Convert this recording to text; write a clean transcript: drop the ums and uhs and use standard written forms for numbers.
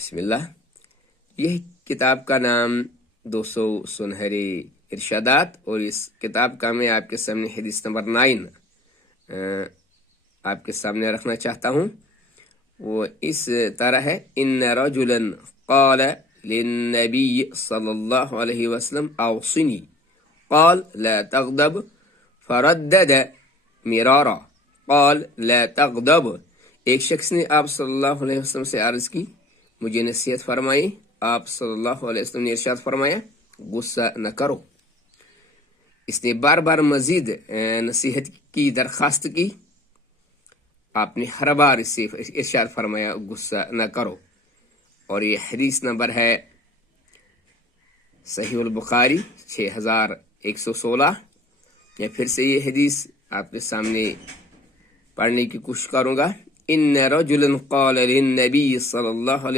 बिस्मिल्लाह। यह किताब का नाम 200 सुनहरे इरशादात, और इस किताब का मैं आपके सामने हदीस नंबर 9 आपके सामने रखना चाहता हूँ। वो इस तरह है, इन्न रजुलन क़ाल लिन्नबी सल्लल्लाहु अलैहि वसल्लम औसिनी क़ाल ला तग़दब फरद्दद मिरारा क़ाल ला तग़दब। एक शख्स ने आप सल्लल्लाहु अलैहि वसल्लम से अर्ज की, मुझे नसीहत फरमाई। आप सल्लल्लाहु अलैहि वसल्लम ने इरशाद फरमाया, गुस्सा न करो। इसने बार बार मजीद नसीहत की दरख्वास्त की। आपने हर बार इससे इरशाद फरमाया, गुस्सा न करो। और ये हदीस नंबर है सहीहुल बुखारी 6116। या फिर से ये हदीस आपके सामने पढ़ने की कोशिश करूंगा। इन्न रजुलन क़ाल लिन्नबी सल्लल्लाहु